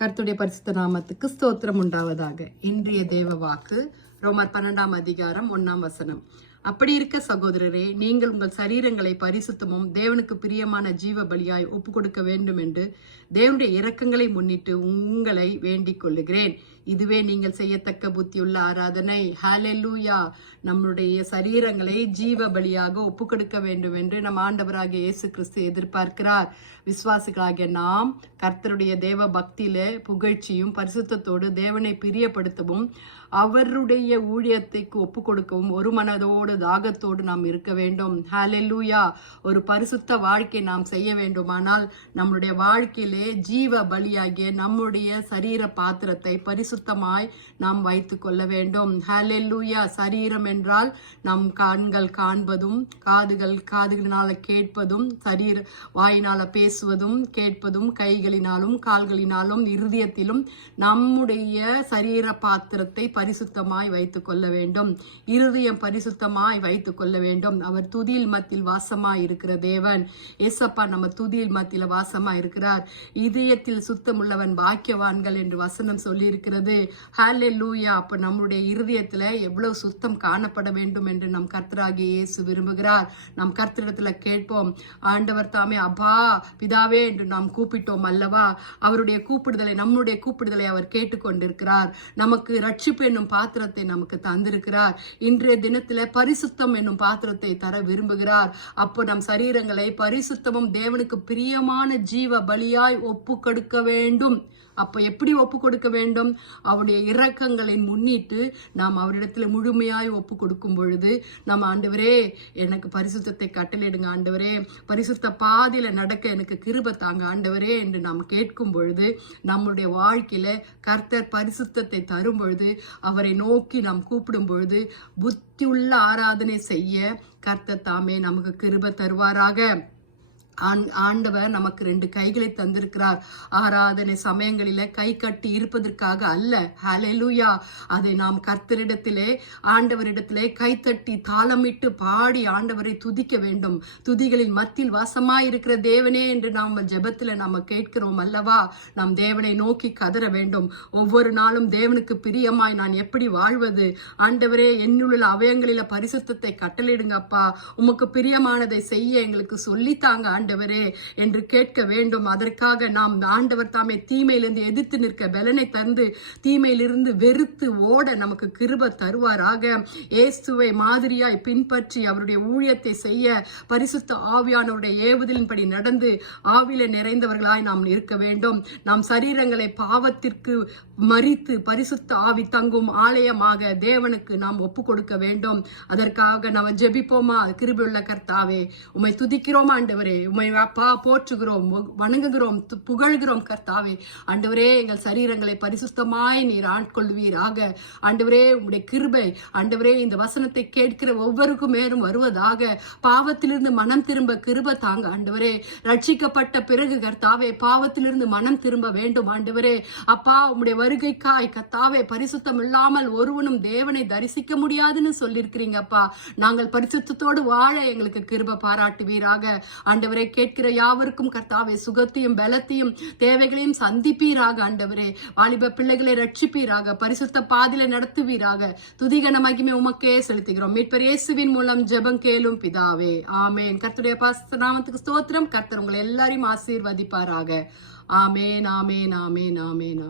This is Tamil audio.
கர்த்தருடைய பரிசுத்த நாமத்துக்கு ஸ்தோத்திரம் உண்டாவதாக. இன்றைய தேவ வாக்கு ரோமர் 12ஆம் அதிகாரம் 1ஆம் வசனம். அப்படி இருக்க சகோதரரே, நீங்கள் உங்கள் சரீரங்களை பரிசுத்தமும் தேவனுக்கு பிரியமான ஜீவ பலியாய் ஒப்பு கொடுக்க வேண்டும் என்று தேவனுடைய இரக்கங்களை முன்னிட்டு உங்களை வேண்டிக் கொள்ளுகிறேன். இதுவே நீங்கள் செய்யத்தக்க புத்தியுள்ள ஆராதனை. ஹல்லேலூயா. நம்முடைய சரீரங்களை ஜீவ பலியாக ஒப்பு கொடுக்க வேண்டும் என்று நம் ஆண்டவராகிய இயேசு கிறிஸ்து எதிர்பார்க்கிறார். விசுவாசிகளாகிய நாம் கர்த்தருடைய தேவ பக்தியில புகழ்ச்சியும் பரிசுத்தத்தோடு தேவனை பிரியப்படுத்தவும் அவருடைய ஊழியத்தைக்கு ஒப்பு கொடுக்கவும் ஒரு மனதோடு தாகத்தோடு நாம் இருக்க வேண்டும். ஹல்லேலூயா. ஒரு பரிசுத்த வாழ்க்கை நாம் செய்ய வேண்டுமானால் நம்முடைய வாழ்க்கையிலே ஜீவ பலியாகிய நம்முடைய சரீர பாத்திரத்தை பரிசுத்தமாய் நாம் வைத்து கொள்ள வேண்டும். ஹல்லேலூயா. சரீரம் என்றால் நம் கண்கள் காண்பதும் காதுகளினால கேட்பதும் வாயினால பேசுவதும் கேட்பதும் கைகளினாலும் கால்களினாலும் இருதயத்திலும் நம்முடைய சரீர பாத்திரத்தை பரிசுத்தமாய் வைத்துக் கொள்ள வேண்டும். இருதயம் பரிசுத்தமாய் வைத்துக் கொள்ள வேண்டும். அவர் துதியில் மத்தியில் வாசமாய் இருக்கிற தேவன். ஏசப்பா நம்ம துதியில் மத்தியில வாசமாய் இருக்கிறார். இதயத்தில் சுத்தமுள்ளவன் பாக்கியவான்கள் என்று வசனம் சொல்லி இருக்கிறது. ஹல்லேலூயா. அப்ப நம்முடைய இருதயத்துல எவ்வளவு சுத்தம் காணப்பட வேண்டும் என்று நம் கர்த்தராகிய இயேசு விரும்புகிறார். நம் கர்த்தரிடத்துல கேட்போம். ஆண்டவர் தாமே அப்பா பிதாவே என்று நாம் கூப்பிட்டோம் அல்லவா? அவருடைய கூப்பிடுதலை, நம்முடைய கூப்பிடுதலை அவர் கேட்டுக்கொண்டிருக்கிறார். நமக்கு ரட்சிப்பு என்னும் பாத்திரத்தை நமக்கு தந்திருக்கிறார். இன்றைய தினத்துல பரிசுத்தம் என்னும் பாத்திரத்தை தர விரும்புகிறார். அப்போ நம் சரீரங்களை பரிசுத்தமும் தேவனுக்கு பிரியமான ஜீவ பலியாய் ஒப்பு கொடுக்க வேண்டும். அப்ப எப்படி ஒப்பு கொடுக்க வேண்டும்? அவருடைய இரக்கங்களை முன்னிட்டு நாம் அவரிடத்துல முழுமையாய் ஒப்பு கொடுக்கும் பொழுது நம்ம ஆண்டவரே எனக்கு பரிசுத்தத்தை கட்டளையிடுங்க ஆண்டவரே, பரிசுத்த பாதையில நடக்க எனக்கு கிருபை தாங்க ஆண்டவரே என்று நாம் கேட்கும் பொழுது நம்முடைய வாழ்க்கையில கர்த்தர் பரிசுத்தத்தை தரும் பொழுது அவரை நோக்கி நாம் கூப்பிடும் பொழுது புத்தியுள்ள ஆராதனை செய்ய கர்த்தர் தாமே நமக்கு கிருபை தருவாராக. ஆண்டவர் நமக்கு 2 கைகளை தந்திருக்கிறார். ஆராதனை சமயங்களில கை கட்டி இருப்பதற்காக அல்ல. ஹல்லேலூயா. அதை நாம் கர்த்தரிடத்திலே ஆண்டவரிடத்திலே கைத்தட்டி தாளமிட்டு பாடி ஆண்டவரை துதிக்க வேண்டும். துதிகளின் மத்தியில் வாசமாய் இருக்கிற தேவனே என்று நாம் ஜெபத்துல நாம கேட்கிறோம் அல்லவா? நாம் தேவனை நோக்கி கதற வேண்டும். ஒவ்வொரு நாளும் தேவனுக்கு பிரியமாய் நான் எப்படி வாழ்வது? ஆண்டவரே என்னுள்ள அவயங்களில பரிசுத்தத்தை கட்டளையிடுங்கப்பா, உமக்கு பிரியமானதை செய்ய எங்களுக்கு சொல்லித்தாங்க ஆண்டவரே என்று கேட்க வேண்டும். அதற்காக நாம் ஆண்டவர் தாமே தீமையிலிருந்து எதிர்த்து நிற்க பலனை தந்து தீமையிலிருந்து வெறுத்து ஓட நமக்கு கிருபை தருவாராக. இயேசுவை மாதிரியாய் பின்பற்றி அவருடைய ஊழியத்தை செய்ய பரிசுத்த ஆவியானவருடைய ஏவுதலின்படி நடந்து ஆவில நிறைந்தவர்களாய் நாம் இருக்க வேண்டும். நாம் சரீரங்களை பாவத்திற்கு மரித்து பரிசுத்த ஆவி தங்கும் ஆலயமாக தேவனுக்கு நாம் ஒப்பு கொடுக்க வேண்டும். அதற்காக நாம் ஜெபிப்போமா? கிருபையுள்ள கர்த்தாவே உம்மை துதிக்கிறோம் ஆண்டவரே, உம்மை அப்பா போற்றுகிறோம், வணங்குகிறோம், புகழ்கிறோம் கர்த்தாவே. ஆண்டவரே எங்கள் சரீரங்களை பரிசுத்தமாய் நீர் ஆட்கொள்வீராக. ஆண்டவரே உம்முடைய கிருபை ஆண்டவரே இந்த வசனத்தை கேட்கிற ஒவ்வொருக்கும் மேலும் வருவதாக. பாவத்திலிருந்து மனம் திரும்ப கிருபை தாங்க ஆண்டவரே. ரட்சிக்கப்பட்ட பிறகு கர்த்தாவே பாவத்திலிருந்து மனம் திரும்ப வேண்டும் ஆண்டவரே. அப்பா உம்முடைய வருகைக்காய் கர்த்தாவே பரிசுத்தம் இல்லாமல் ஒருவனும் தேவனை தரிசிக்க முடியாதுன்னு சொல்லியிருக்கிறீங்க அப்பா. நாங்கள் பரிசுத்தத்தோடு வாழ எங்களுக்கு கிருபை பாராட்டுவீராக ஆண்டவரே. கேட்கிற யாவருக்கும் கர்த்தாவே சுகத்தையும் பலத்தையும் தேவைகளையும் சந்திப்பீராக ஆண்டவரே. வாலிப பிள்ளைகளை ரட்சிப்பீராக, பரிசுத்த பாதையில நடத்துவீராக. துதிகன மகிமை உமக்கே செலுத்துகிறோம் மீட்பர் இயேசுவின் மூலம் ஜெபம் கேளும் பிதாவே, ஆமேன். கர்த்தருடைய பரிசுத்த நாமத்துக்கு ஸ்தோத்திரம். கர்த்தர் உங்களை எல்லாரையும் ஆசீர்வதிப்பாராக. ஆமேன், ஆமேன், ஆமேன், ஆமேன்.